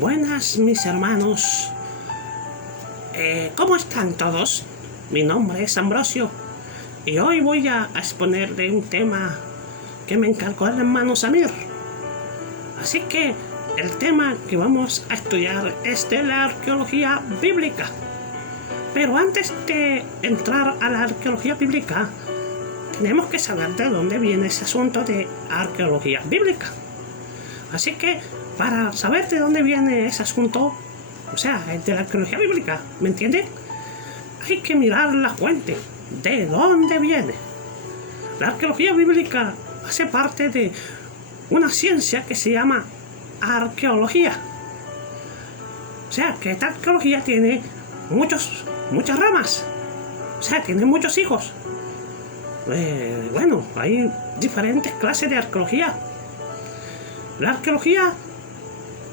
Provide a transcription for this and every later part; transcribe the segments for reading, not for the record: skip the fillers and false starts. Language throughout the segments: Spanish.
Buenas, mis hermanos. ¿Cómo están todos? Mi nombre es Ambrosio y hoy voy a exponer de un tema que me encargó el hermano Samir. Así que el tema que vamos a estudiar es de la arqueología bíblica. Pero antes de entrar a la arqueología bíblica, tenemos que saber de dónde viene ese asunto de arqueología bíblica. Así que para saber de dónde viene ese asunto, o sea, de la arqueología bíblica, ¿me entienden? Hay que mirar la fuente, de dónde viene. La arqueología bíblica hace parte de una ciencia que se llama arqueología. O sea, que esta arqueología tiene muchas ramas. O sea, tiene muchos hijos. Bueno, hay diferentes clases de arqueología. La arqueología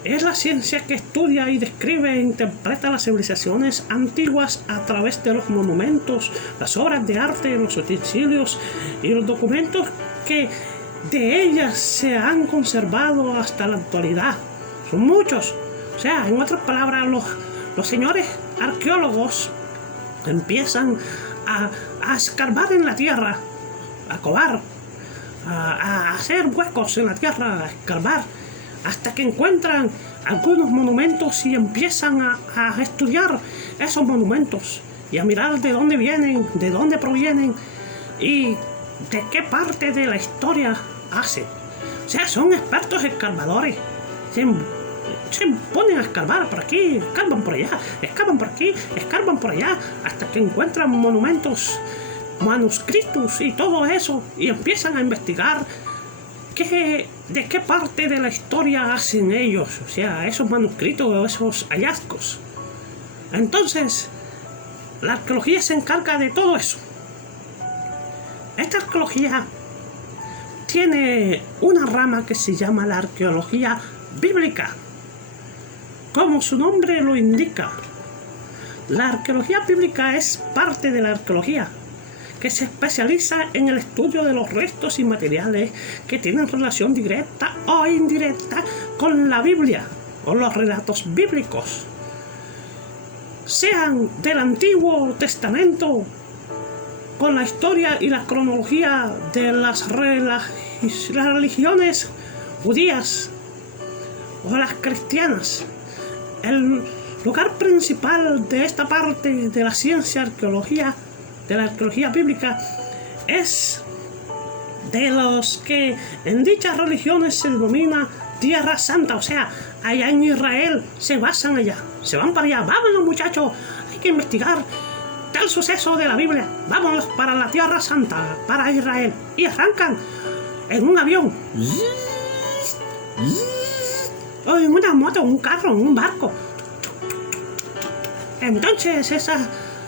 es la ciencia que estudia y describe e interpreta las civilizaciones antiguas a través de los monumentos, las obras de arte, los utensilios y los documentos que de ellas se han conservado hasta la actualidad. Son muchos. O sea, en otras palabras, los señores arqueólogos empiezan a escarbar en la tierra, a covar, a hacer huecos en la tierra, a escarbar, hasta que encuentran algunos monumentos y empiezan a estudiar esos monumentos y a mirar de dónde vienen, de dónde provienen y de qué parte de la historia hacen. O sea, son expertos escarbadores. Se ponen a escarbar por aquí, escarban por allá, escarban por aquí, escarban por allá, hasta que encuentran monumentos, manuscritos y todo eso, y empiezan a investigar de qué parte de la historia hacen ellos, o sea, esos manuscritos o esos hallazgos. Entonces, la arqueología se encarga de todo eso. Esta arqueología tiene una rama que se llama la arqueología bíblica. Como su nombre lo indica, la arqueología bíblica es parte de la arqueología que se especializa en el estudio de los restos y materiales que tienen relación directa o indirecta con la Biblia o los relatos bíblicos, sean del Antiguo Testamento, con la historia y la cronología de las religiones judías o las cristianas. El lugar principal de esta parte de la ciencia arqueología, de la arqueología bíblica, es de los que en dichas religiones se denomina Tierra Santa. O sea, allá en Israel se basan allá, se van para allá. Vámonos, muchachos, hay que investigar tal suceso de la Biblia. Vámonos para la Tierra Santa, para Israel. Y arrancan en un avión, o en una moto, un carro, en un barco. Entonces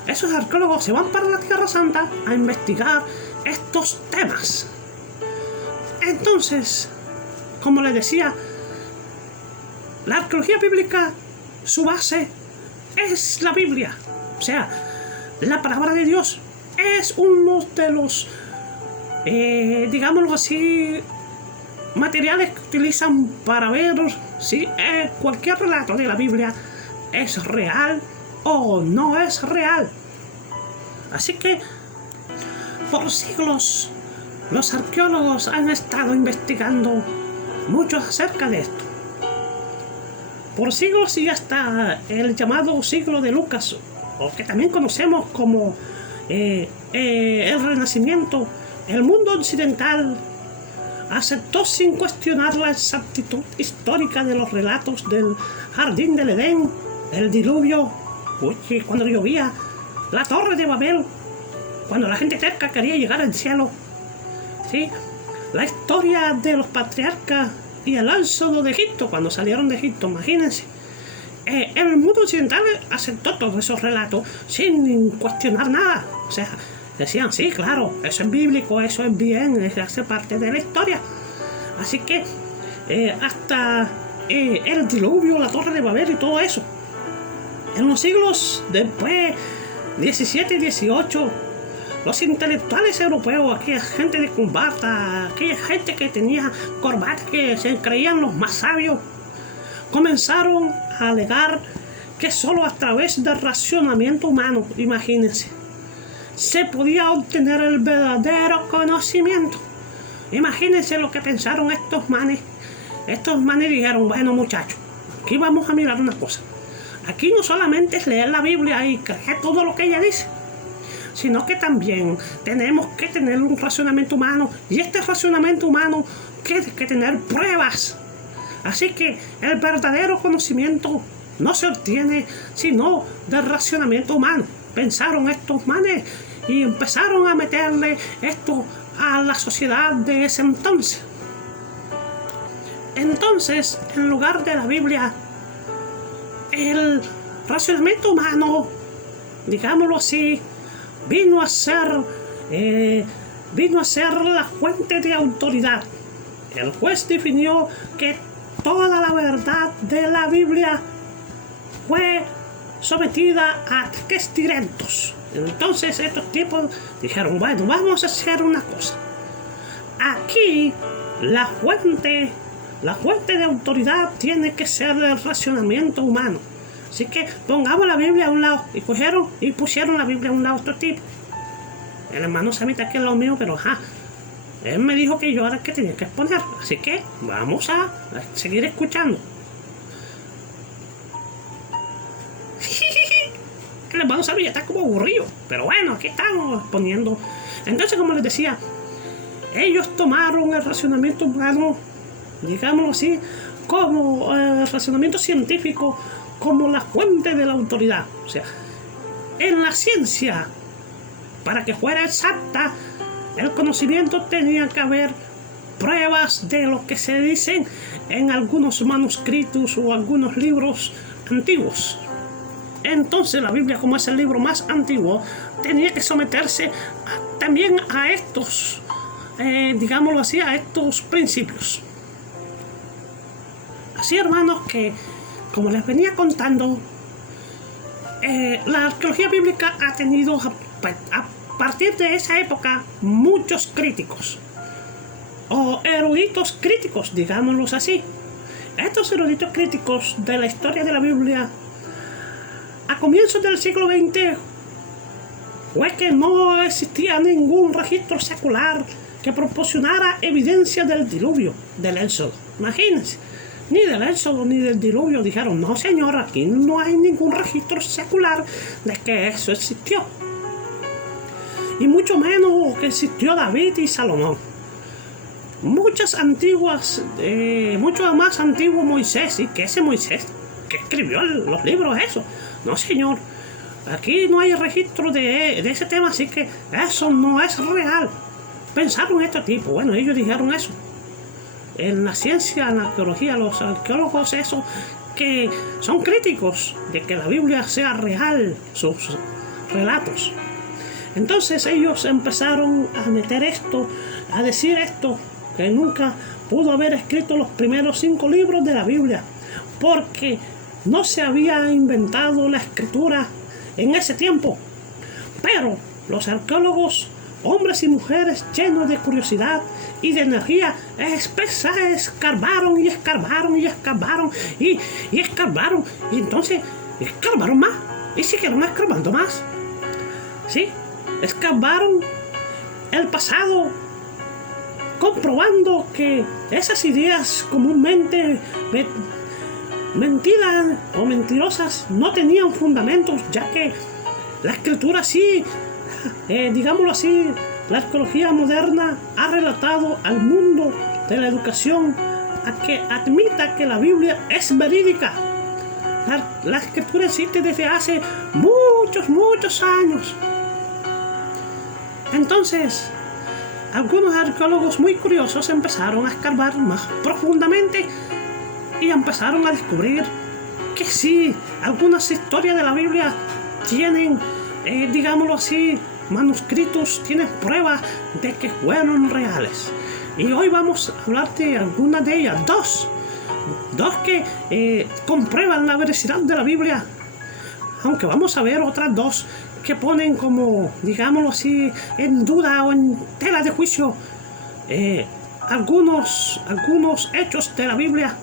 esos arqueólogos se van para la Tierra Santa a investigar estos temas. Entonces, como les decía, la arqueología bíblica, su base es la Biblia. O sea, la palabra de Dios es uno de los, digámoslo así, materiales que utilizan para ver si cualquier relato de la Biblia es real o no es real. Así que por siglos los arqueólogos han estado investigando mucho acerca de esto. Por siglos y hasta el llamado siglo de Lucas, o que también conocemos como el Renacimiento, el mundo occidental aceptó sin cuestionar la exactitud histórica de los relatos del Jardín del Edén, el diluvio, cuando llovía, la Torre de Babel, cuando la gente terca quería llegar al cielo, ¿sí? La historia de los patriarcas y el éxodo de Egipto, cuando salieron de Egipto, imagínense. El mundo occidental aceptó todos esos relatos sin cuestionar nada. O sea, decían, sí, claro, eso es bíblico, eso es bien, eso hace parte de la historia. Así que hasta el diluvio, la Torre de Babel y todo eso. En los siglos después, 17 y 18, los intelectuales europeos, aquella gente de corbata, aquella gente que tenía corbata, que se creían los más sabios, comenzaron a alegar que solo a través del racionamiento humano, imagínense, se podía obtener el verdadero conocimiento. Imagínense lo que pensaron estos manes. Estos manes dijeron, bueno muchachos, aquí vamos a mirar una cosa. Aquí no solamente es leer la Biblia y creer todo lo que ella dice, sino que también tenemos que tener un racionamiento humano, y este racionamiento humano tiene que tener pruebas. Así que el verdadero conocimiento no se obtiene sino del racionamiento humano. Pensaron estos manes y empezaron a meterle esto a la sociedad de ese entonces. Entonces, en lugar de la Biblia, el racionamiento humano, digámoslo así, vino a ser la fuente de autoridad. El juez definió que toda la verdad de la Biblia fue sometida a tres directos. Entonces estos tipos dijeron, bueno, vamos a hacer una cosa. Aquí la fuente de autoridad tiene que ser el racionamiento humano. Así que pongamos la Biblia a un lado. Y cogieron y pusieron la Biblia a un lado estos tipos. El hermano Samita aquí al lado mío, pero él me dijo que yo era el que tenía que exponer. Así que vamos a seguir escuchando. El hermano Samita está como aburrido. Pero bueno, aquí estamos exponiendo. Entonces, como les decía, ellos tomaron el racionamiento humano, digámoslo así, como el racionamiento científico, como la fuente de la autoridad. O sea, en la ciencia, para que fuera exacta, el conocimiento tenía que haber pruebas de lo que se dicen en algunos manuscritos o algunos libros antiguos. Entonces la Biblia, como es el libro más antiguo, tenía que someterse también a estos, digámoslo así, a estos principios. Así, hermanos, que como les venía contando, la arqueología bíblica ha tenido a partir de esa época muchos críticos o eruditos críticos, digámoslos así. Estos eruditos críticos de la historia de la Biblia a comienzos del siglo XX fue que no existía ningún registro secular que proporcionara evidencia del diluvio, del éxodo. Imagínense, ni del éxodo ni del diluvio. Dijeron, no señor, aquí no hay ningún registro secular de que eso existió. Y mucho menos que existió David y Salomón. Mucho más antiguo Moisés, y que ese Moisés que escribió los libros, eso. No señor, aquí no hay registro de ese tema, así que eso no es real. Pensaron estos tipos, bueno, ellos dijeron eso. En la ciencia, en la arqueología, los arqueólogos, eso, que son críticos de que la Biblia sea real, sus relatos. Entonces ellos empezaron a meter esto, a decir esto, que nunca pudo haber escrito los primeros 5 libros de la Biblia, porque no se había inventado la escritura en ese tiempo. Pero los arqueólogos, hombres y mujeres llenos de curiosidad y de energía, escarbaron y escarbaron y escarbaron y escarbaron, y entonces escarbaron más y siguieron escarbando más. ¿Sí? Escarbaron el pasado, comprobando que esas ideas comúnmente mentiras o mentirosas no tenían fundamentos, ya que la escritura sí, digámoslo así, la arqueología moderna ha relatado al mundo de la educación a que admita que la Biblia es verídica. La escritura existe desde hace muchos años. Entonces, algunos arqueólogos muy curiosos empezaron a escarbar más profundamente y empezaron a descubrir que sí, algunas historias de la Biblia tienen, digámoslo así, manuscritos, tienen pruebas de que fueron reales. Y hoy vamos a hablar de algunas de ellas, dos que comprueban la veracidad de la Biblia, aunque vamos a ver otras 2 que ponen como, digámoslo así, en duda o en tela de juicio algunos hechos de la Biblia,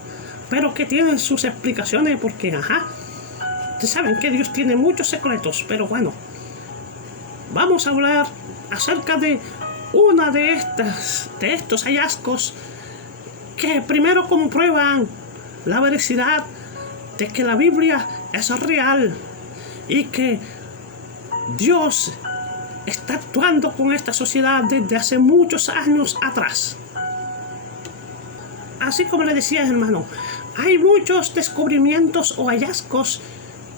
pero que tienen sus explicaciones porque, ustedes saben que Dios tiene muchos secretos, pero bueno, vamos a hablar acerca de una de estos hallazgos que primero comprueban la veracidad de que la Biblia es real y que Dios está actuando con esta sociedad desde hace muchos años atrás. Así como le decía, hermano, hay muchos descubrimientos o hallazgos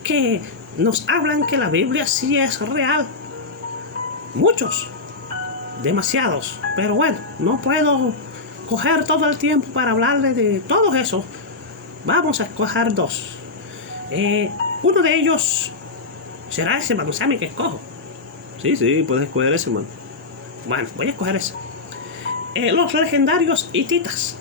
que nos hablan que la Biblia sí es real. Muchos, demasiados, pero bueno, no puedo coger todo el tiempo para hablarle de todo eso. Vamos a escoger dos. Uno de ellos será ese, hermano Sammy, que escojo. Sí, puedes escoger ese, man. Bueno, voy a escoger ese. Los legendarios hititas.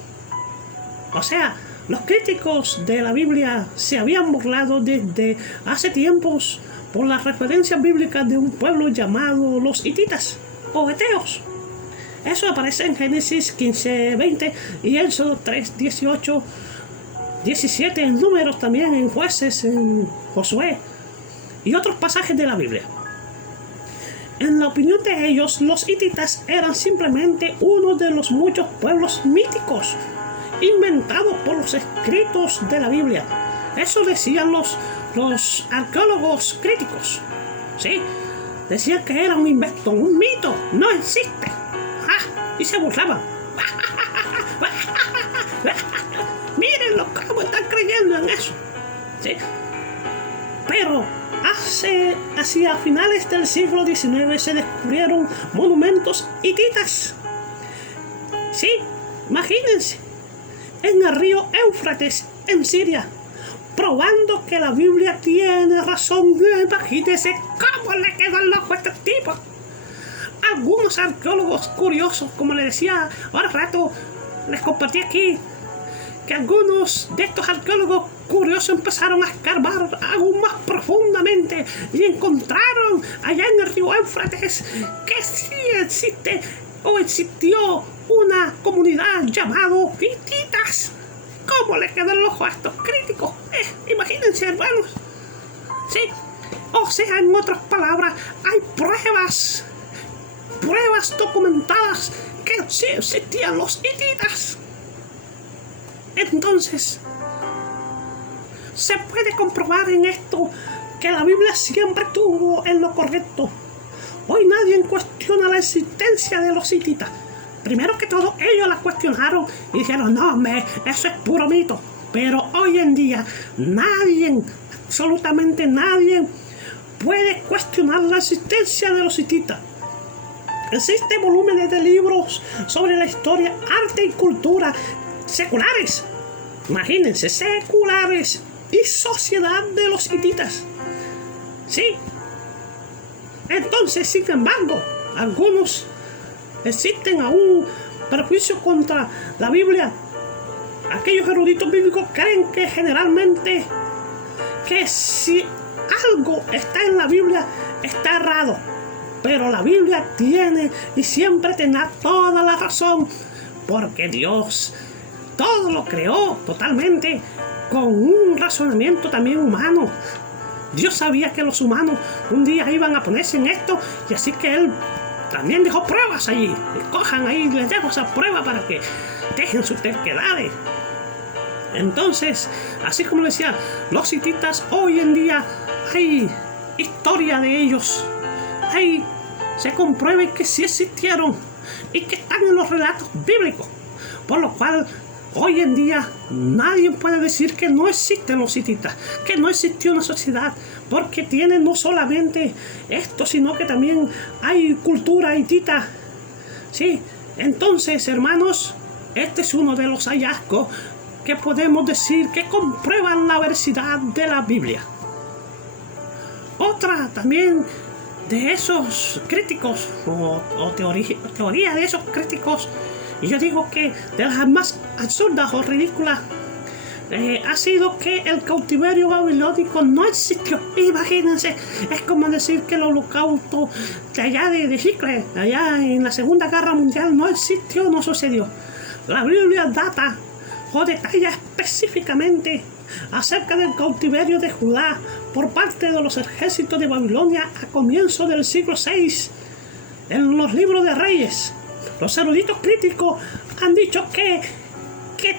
O sea, los críticos de la Biblia se habían burlado desde hace tiempos por las referencias bíblicas de un pueblo llamado los hititas o eteos. Eso aparece en Génesis 15:20 y Éxodo 3:18, 17, en Números también, en Jueces, en Josué y otros pasajes de la Biblia. En la opinión de ellos, los hititas eran simplemente uno de los muchos pueblos míticos inventados por los escritos de la Biblia. Eso decían los arqueólogos críticos. Sí, decían que era un invento, un mito, no existe. Y se burlaban. Mírenlo, cómo están creyendo en eso. Sí. Pero hacia finales del siglo XIX se descubrieron monumentos hititas. Sí, imagínense, en el río Éufrates, en Siria, probando que la Biblia tiene razón. Imagínense cómo le quedan los ojos a este tipo. Algunos arqueólogos curiosos, como les decía ahora rato, les compartí aquí, que algunos de estos arqueólogos curiosos empezaron a escarbar aún más profundamente y encontraron allá en el río Éufrates que sí existe o existió una comunidad llamada hititas. ¿Cómo le quedan los ojos a estos críticos? Imagínense, hermanos. Sí, o sea, en otras palabras, hay pruebas documentadas que sí existían los hititas. Entonces, se puede comprobar en esto que la Biblia siempre estuvo en lo correcto. Hoy nadie cuestiona la existencia de los hititas. Primero que todo, ellos la cuestionaron y dijeron, no, eso es puro mito. Pero hoy en día, absolutamente nadie, puede cuestionar la existencia de los hititas. Existen volúmenes de libros sobre la historia, arte y cultura seculares. Imagínense, seculares y sociedad de los hititas. Sí. Entonces, sin embargo, algunos existen aún prejuicios contra la Biblia. Aquellos eruditos bíblicos creen que generalmente que si algo está en la Biblia está errado. Pero la Biblia tiene y siempre tendrá toda la razón, porque Dios todo lo creó totalmente con un razonamiento también humano. Dios sabía que los humanos un día iban a ponerse en esto, y así que Él también dejó pruebas allí. Cojan ahí, les dejo esa prueba para que dejen sus terquedades. Entonces, así como decía, los hititas hoy en día hay historia de ellos. Se comprueba que sí existieron y que están en los relatos bíblicos, por lo cual hoy en día nadie puede decir que no existen los hititas, que no existió una sociedad, porque tienen no solamente esto, sino que también hay cultura hitita. Sí, entonces, hermanos, este es uno de los hallazgos que podemos decir que comprueban la veracidad de la Biblia. Otra también de esos críticos o teoría de esos críticos, y yo digo que de las más absurdas o ridículas, ha sido que el cautiverio babilónico no existió. Imagínense, es como decir que el holocausto de allá de Hitler, allá en la Segunda Guerra Mundial, no existió, no sucedió. La Biblia data o detalla específicamente acerca del cautiverio de Judá por parte de los ejércitos de Babilonia a comienzos del siglo VI en los libros de Reyes. Los eruditos críticos han dicho que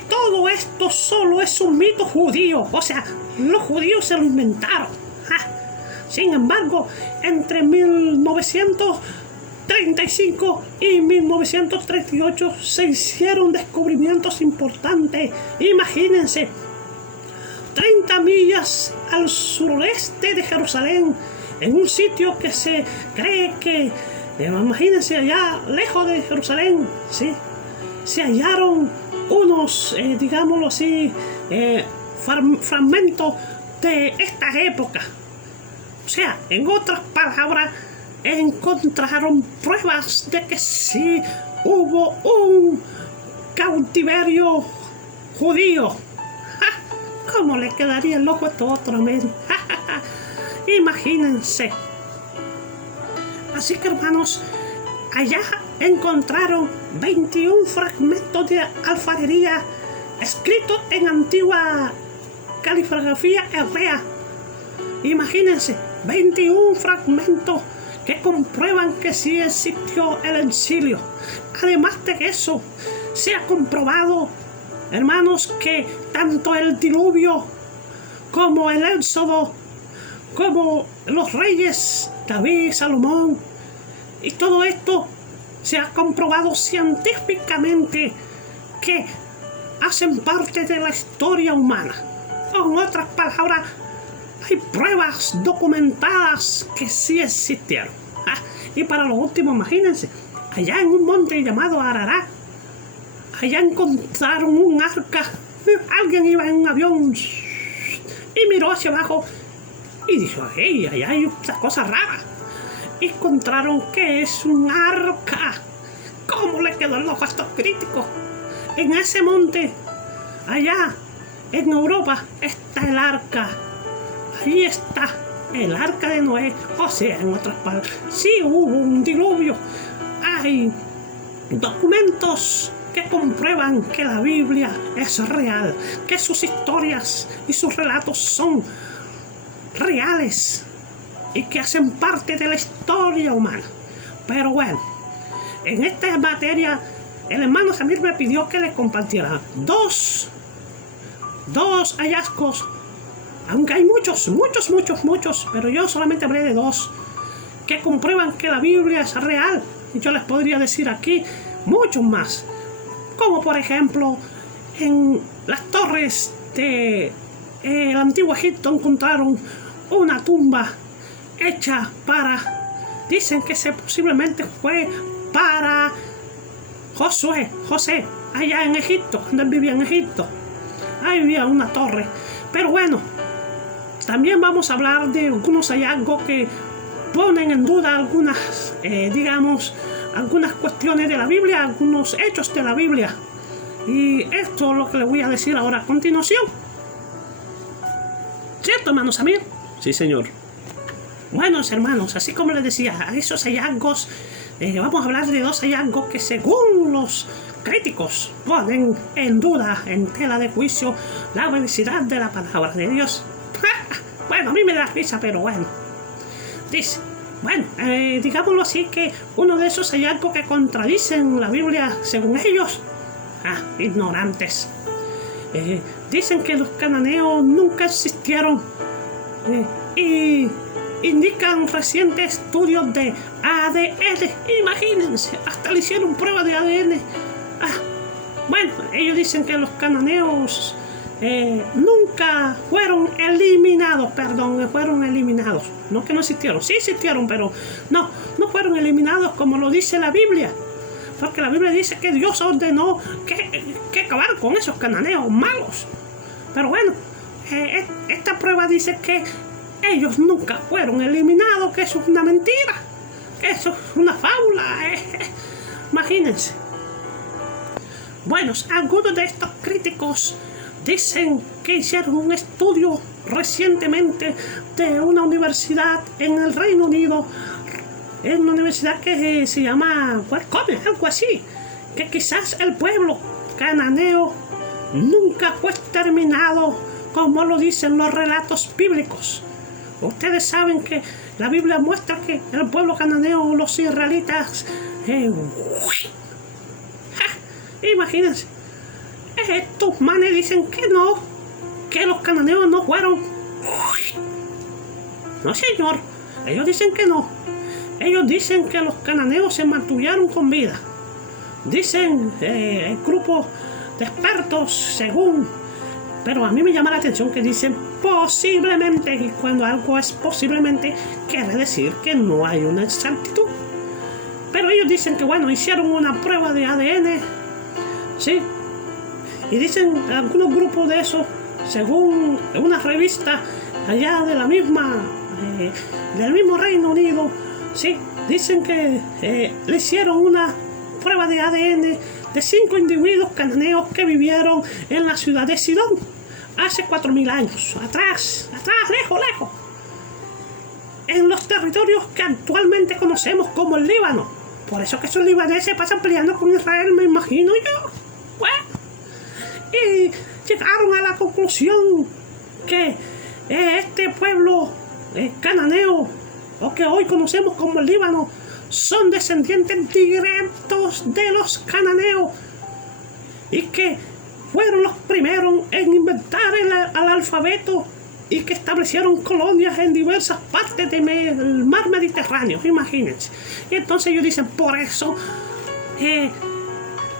todo esto solo es un mito judío, o sea, los judíos se lo inventaron. Sin embargo, entre 1935 y 1938 se hicieron descubrimientos importantes. Imagínense, 30 millas al sureste de Jerusalén, en un sitio que se cree que, imagínense, allá lejos de Jerusalén, ¿sí?, se hallaron unos, digámoslo así, fragmentos de esta época. O sea, en otras palabras, encontraron pruebas de que sí hubo un cautiverio judío. ¿Cómo le quedaría el ojo a todo otro men? Imagínense. Así que, hermanos, allá encontraron 21 fragmentos de alfarería escritos en antigua caligrafía hebrea. Imagínense, 21 fragmentos que comprueban que sí existió el exilio. Además de eso, se ha comprobado, hermanos, que tanto el diluvio como el éxodo, como los reyes David, Salomón, y todo esto se ha comprobado científicamente que hacen parte de la historia humana. En otras palabras, hay pruebas documentadas que sí existieron. Y para lo último, imagínense, allá en un monte llamado Ararat, allá encontraron un arca. Alguien iba en un avión y miró hacia abajo y dijo: hey, allá hay una cosa rara. Y encontraron que es un arca. ¿Cómo le quedó el ojo a estos críticos? En ese monte, allá en Europa, está el arca. Ahí está el arca de Noé. O sea, en otras palabras, sí hubo un diluvio. Hay documentos que comprueban que la Biblia es real, que sus historias y sus relatos son reales y que hacen parte de la historia humana. Pero bueno, en esta materia el hermano Samir me pidió que le compartiera dos hallazgos, aunque hay muchos, pero yo solamente hablé de dos que comprueban que la Biblia es real. Y yo les podría decir aquí muchos más, como por ejemplo en las torres de el antiguo Egipto encontraron una tumba hecha para, dicen que posiblemente fue para José, allá en Egipto, cuando él vivía en Egipto. Ahí había una torre. Pero bueno, también vamos a hablar de algunos hallazgos que ponen en duda algunas, algunas cuestiones de la Biblia, algunos hechos de la Biblia. Y esto es lo que les voy a decir ahora a continuación. ¿Cierto, hermano Samir? Sí, señor. Buenos hermanos, así como les decía, a esos hallazgos, vamos a hablar de dos hallazgos que según los críticos ponen en duda, en tela de juicio, la veracidad de la palabra de Dios. Bueno, a mí me da risa, pero bueno. Dice, bueno, digámoslo así, que uno de esos hallazgos que contradicen la Biblia según ellos, ignorantes, dicen que los cananeos nunca existieron, y indican recientes estudios de ADN. Imagínense, hasta le hicieron prueba de ADN. Bueno, ellos dicen que los cananeos nunca fueron eliminados, fueron eliminados. No que no existieron, sí existieron, pero no fueron eliminados como lo dice la Biblia. Porque la Biblia dice que Dios ordenó que acabar con esos cananeos malos. Pero bueno, esta prueba dice que ellos nunca fueron eliminados, que eso es una mentira, que eso es una fábula. Imagínense. Bueno, algunos de estos críticos dicen que hicieron un estudio recientemente de una universidad en el Reino Unido, en una universidad que se llama Wellcome, algo así, que quizás el pueblo cananeo nunca fue exterminado como lo dicen los relatos bíblicos. Ustedes saben que la Biblia muestra que el pueblo cananeo, los israelitas, imagínense, estos manes dicen que no, que los cananeos no fueron. No, señor, ellos dicen que no. Ellos dicen que los cananeos se mantuvieron con vida. Dicen el grupo de expertos, según, pero a mí me llama la atención que dicen posiblemente, y cuando algo es posiblemente, quiere decir que no hay una exactitud. Pero ellos dicen que, bueno, hicieron una prueba de ADN, ¿sí? Y dicen algunos grupos de esos, según una revista allá de la misma, del mismo Reino Unido, ¿sí? Dicen que le hicieron una prueba de ADN de 5 individuos cananeos que vivieron en la ciudad de Sidón hace 4.000 años, atrás, lejos, en los territorios que actualmente conocemos como el Líbano. Por eso que esos libaneses pasan peleando con Israel, me imagino yo. Bueno, y llegaron a la conclusión que este pueblo cananeo, o que hoy conocemos como el Líbano, son descendientes directos de los cananeos y que fueron los primeros en inventar el alfabeto y que establecieron colonias en diversas partes del mar Mediterráneo, imagínense. Y entonces ellos dicen, por eso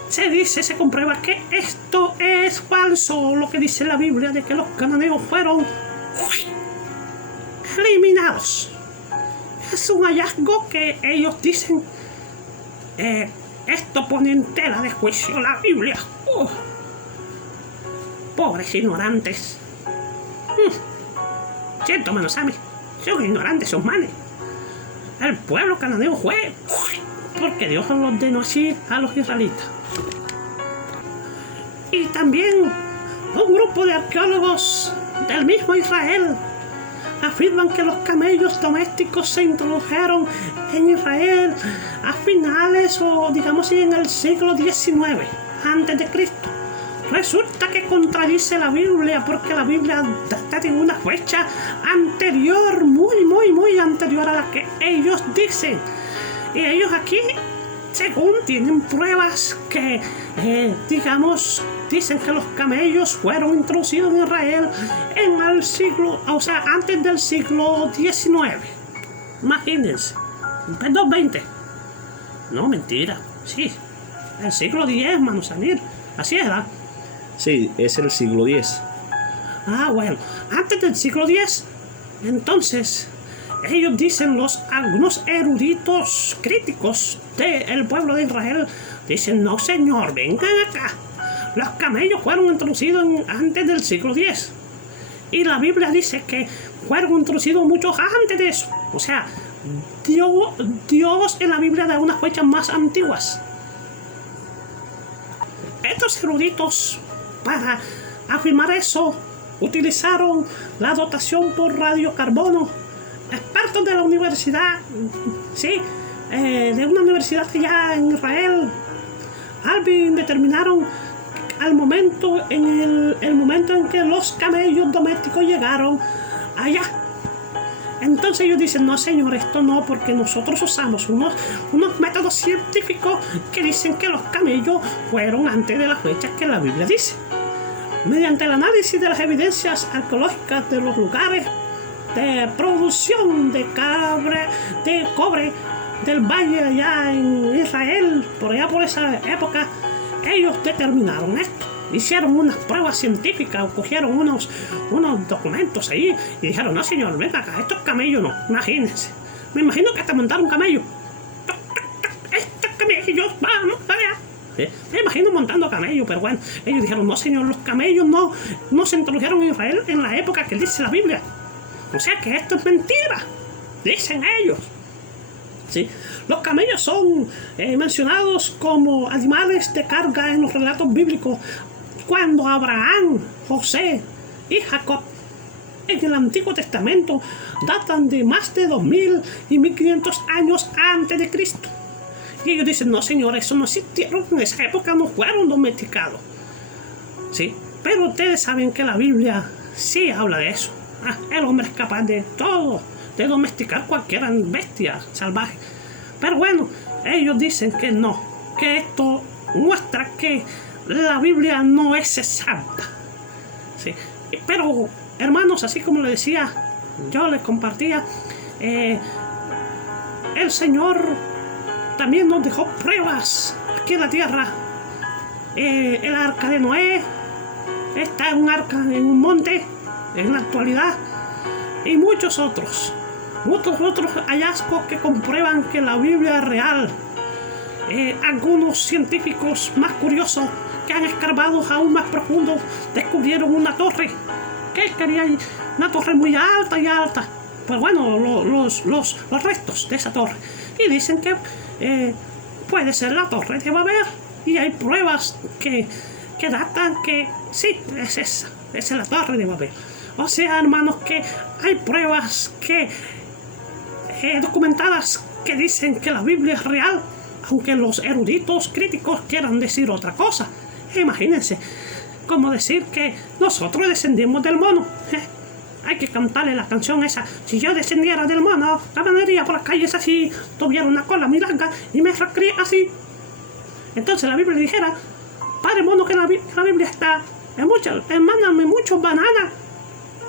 se comprueba que esto es falso, lo que dice la Biblia de que los cananeos fueron eliminados. Es un hallazgo que ellos dicen, esto pone en tela de juicio la Biblia. Pobres ignorantes. Siento, menos a mí. Son ignorantes, son manes. El pueblo cananeo fue porque Dios los ordenó así a los israelitas. Y también un grupo de arqueólogos del mismo Israel afirman que los camellos domésticos se introdujeron en Israel a finales o digamos en el siglo XIX antes de Cristo. Resulta que contradice la Biblia porque la Biblia data de una fecha anterior, muy anterior a la que ellos dicen. Y ellos aquí, según tienen pruebas que, dicen que los camellos fueron introducidos en Israel en el siglo, o sea, antes del siglo XIX. Imagínense. Perdón, 20. No, mentira. Sí. El siglo X, Mano Samir. Así era. Sí, es el siglo X. Ah, bueno. Antes del siglo X, entonces, ellos dicen algunos eruditos críticos del pueblo de Israel, dicen, no señor, vengan acá. Los camellos fueron introducidos antes del siglo X. Y la Biblia dice que fueron introducidos muchos antes de eso. O sea, Dios en la Biblia da unas fechas más antiguas. Estos eruditos, para afirmar eso, utilizaron la dotación por radiocarbono. Expertos de la universidad, sí, de una universidad allá en Israel, Alvin, determinaron el momento en que los camellos domésticos llegaron allá. Entonces ellos dicen, no señor, esto no, porque nosotros usamos unos métodos científicos que dicen que los camellos fueron antes de las fechas que la Biblia dice. Mediante el análisis de las evidencias arqueológicas de los lugares de producción de cobre del valle allá en Israel, por allá por esa época, ellos determinaron esto. Hicieron unas pruebas científicas, cogieron unos documentos ahí y dijeron, no señor, venga acá, estos camellos no, imagínense. Me imagino que hasta montaron camellos. Estos camellos, vamos allá. Me imagino montando camellos, pero bueno, ellos dijeron, no señor, los camellos no se introdujeron en Israel en la época que dice la Biblia. O sea que esto es mentira, dicen ellos. ¿Sí? Los camellos son mencionados como animales de carga en los relatos bíblicos cuando Abraham, José y Jacob en el Antiguo Testamento datan de más de 2000 y 1500 años antes de Cristo. Y ellos dicen, no señor, eso no existieron, en esa época no fueron domesticados. ¿Sí? Pero ustedes saben que la Biblia sí habla de eso. El hombre es capaz de todo, de domesticar cualquier bestia salvaje. Pero bueno, ellos dicen que no, que esto muestra que la Biblia no es exacta. Sí. Pero, hermanos, así como les decía, yo les compartía, el Señor también nos dejó pruebas aquí en la tierra. El arca de Noé está en un arca en un monte en la actualidad, y muchos otros hallazgos que comprueban que la Biblia es real. Algunos científicos más curiosos que han escarbado aún más profundo descubrieron una torre que querían, una torre muy alta y alta. Pues bueno, los restos de esa torre, y dicen que puede ser la torre de Babel, y hay pruebas que datan que sí, esa es la torre de Babel. O sea, hermanos, que hay pruebas que documentadas que dicen que la Biblia es real, aunque los eruditos críticos quieran decir otra cosa. Imagínense, como decir que nosotros descendimos del mono. Hay que cantarle la canción esa: si yo descendiera del mono, caminaría por las calles así, tuviera una cola muy larga y me recreé así. Entonces la Biblia dijera: padre mono, que la Biblia está en muchas, mándame muchos bananas.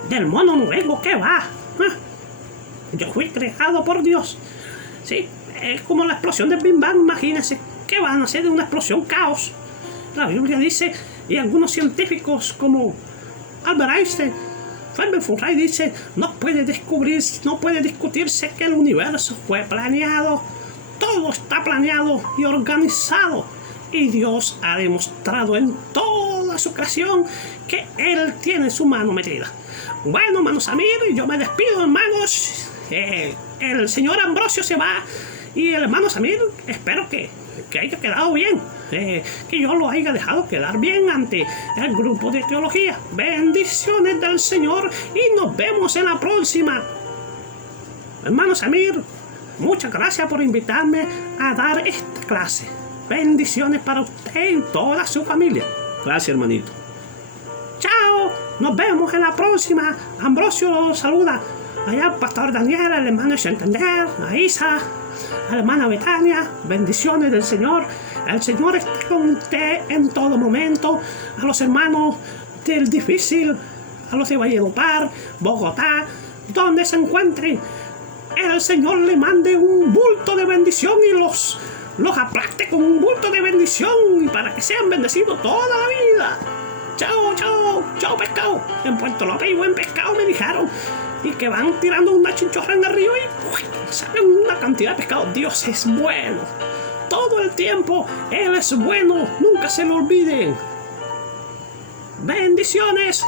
Del mono no vengo, ¿qué va? Yo fui creado por Dios. Sí, es como la explosión del Big Bang. Imagínense, ¿qué van a hacer de una explosión? Caos. La Biblia dice, y algunos científicos como Albert Einstein, Feynman Furray dice, no puede discutirse que el universo fue planeado. Todo está planeado y organizado. Y Dios ha demostrado en toda su creación que Él tiene su mano metida. Bueno, hermanos Amir, yo me despido, hermanos. El señor Ambrosio se va, y el hermano Samir, espero que haya quedado bien, que yo lo haya dejado quedar bien ante el grupo de teología. Bendiciones del Señor, y nos vemos en la próxima. Hermano Samir, muchas gracias por invitarme a dar esta clase. Bendiciones para usted y toda su familia. Gracias, hermanito. Chao, nos vemos en la próxima. Ambrosio saluda allá al pastor Daniel, al hermano Santander, a Isa, a la hermana Betania. Bendiciones del Señor. El Señor esté con usted en todo momento. A los hermanos del Difícil, a los de Valledupar, Bogotá, donde se encuentren, el Señor le mande un bulto de bendición y los aplaste con un bulto de bendición, y para que sean bendecidos toda la vida. Chao, pescado. En Puerto López hay buen pescado, me dijeron. Y que van tirando una chinchorra en el río y salen una cantidad de pescado. Dios es bueno. Todo el tiempo Él es bueno. Nunca se lo olviden. Bendiciones.